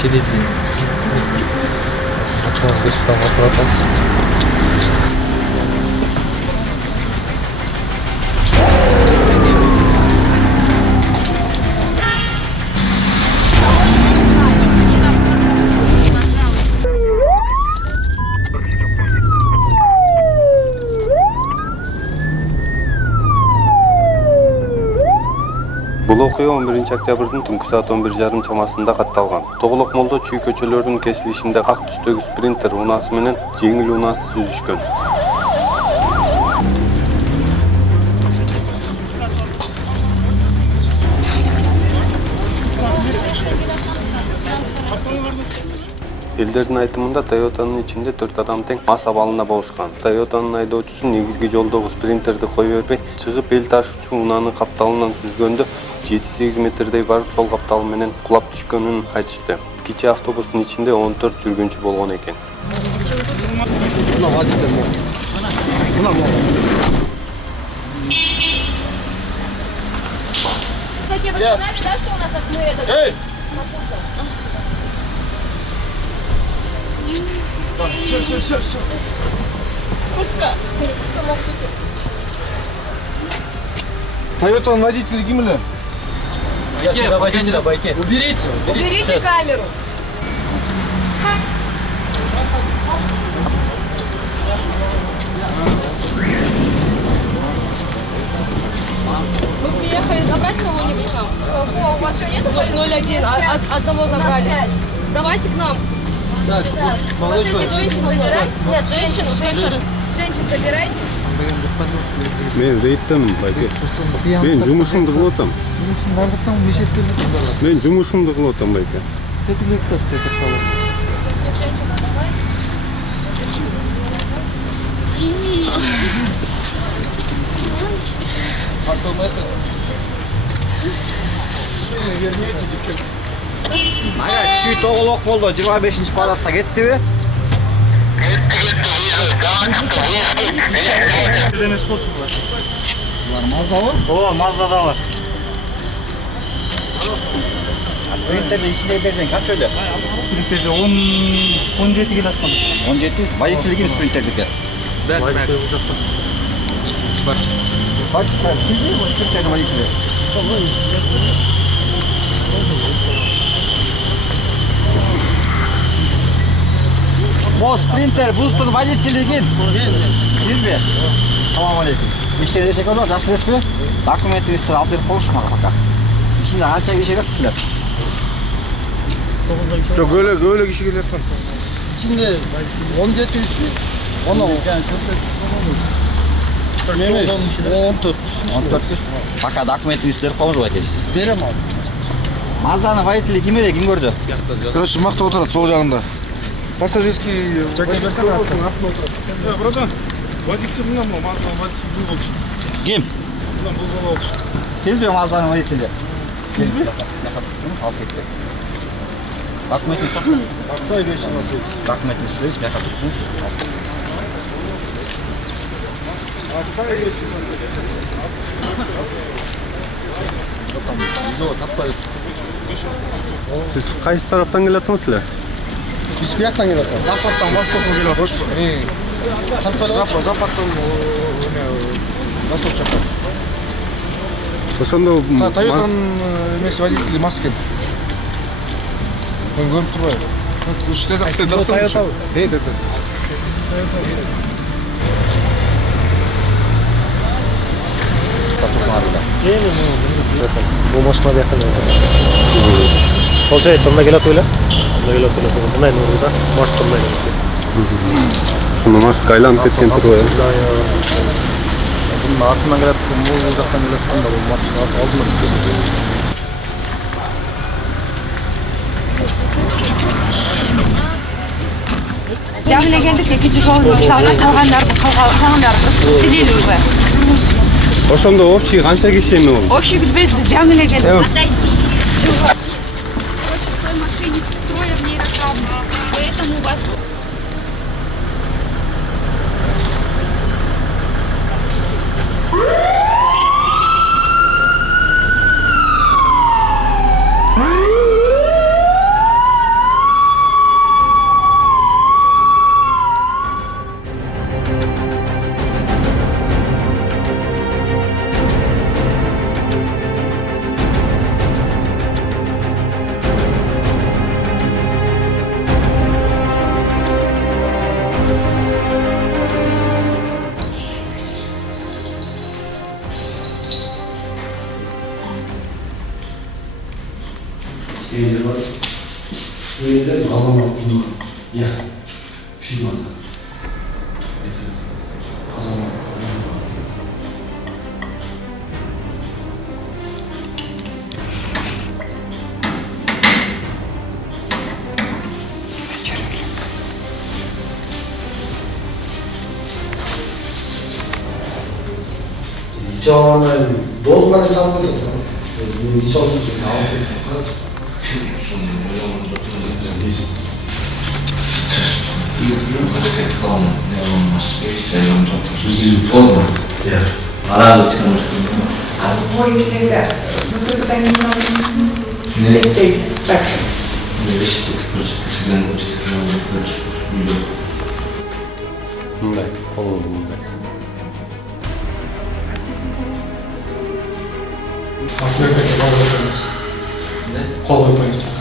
через центр. Врачом госпиталга баратабыз. Бұл окуя 11-октябрдын түнкү саат 11:30 чамасында катталган. Тоголок молдо чүй көчөлөрүнүн кесилишинде ак түстөгү спринтер унаасы менен жеңил унаасы сүзүшкөн. Элдердин айтымында Toyota'нын ичинде 4 адам тең мас абалында болушкан. Toyota'нын айдоочусу негизги жолдогу спринтерди кое бербей, чыгып эл ташуучу унааны капталынан сүзгөндө 7-8 метрдей барып сол каптал менен кулап түшкөнүн айтышты. Кичи автобустун ичинде 14 жүргүнчү болгон экен. Все. Toyota'nın водитель ким эле? Я водитель, обойти. Уберите камеру. Вы приехали забрать кого-нибудь к нам? Кого? У вас что, нету? 01, одного забрали. Давайте к нам. Смотрите, женщину забирайте. Нет, женщин забирайте. Мен рейттемин, байке. Мен жумушумду кылып атам. Жумушун бардыктан мешетпен турдалар. Мен жумушумду кылып атам, байке. Тетилерде тетикталар. Всех женщин отдавай. Ага, чүй тоголок болду, 25 палатка кеттиби? О, Маздадалар. Спринтерде ичиндегилерден канча эле? Спринтерде 17 келе аткан. 17. Водитель спринтердики. Сизби спринтердин водители? Бул спринтер бустун водители ким? Сизби? Салам алейкум. Иштерде секелдер, жакшы элеспи? Документиңизди алып берип коюңуз мага пока. Ичинде канча киши келет силер? Жок, өлө киши келе аткан. İçinde 17 ismi. Ona o. Emez. 14. 14. Пока документы истер коңуз байкесиz. Берем ал. Мазданы водители ким эле, ким көрдү? Короче, макта отурат сол жагында. Пассажирский. Братан, водитель мына Мазда водитель бул болчу. Ким? Мына бул болчу. Сизби Мазданы водители? Сизби? Алып кетти. Документы сок. Аксай бешин насып. Документы истебиз, мияка туруңуз. Алып кетти. Аксай бешин. Сиз кайсы тараптан келе атасыздар? Биз бияктан келе атабыз. Западтан, востоктон келе атабыз. Западтан восток жактан. Ошондо Toyota'нын эмеси водители мас экен. Мен көрүп турбайбы? Уште Toyota. Дейт. Bu машина якын. Получается, мына келет эле. Мына нурда, может, мына келет. Ошондо машина айланып кеткен турбайбы? Bunun артынан келет, бул жактан келет, анда бул машина алдынан келет. Жамилегендик экинчи жолдун мисалына калгандары распределили уже. Ошондо общий канча киши эми болду? Общий билбейбиз, биз жамилегендик. В той машине трое в ней расслаблено, поэтому у вас 이전은 노숙만을 짜는 게 있잖아. 이전은 좀 나오고 하지. мындай колу мындай. Қол қоймайсыз.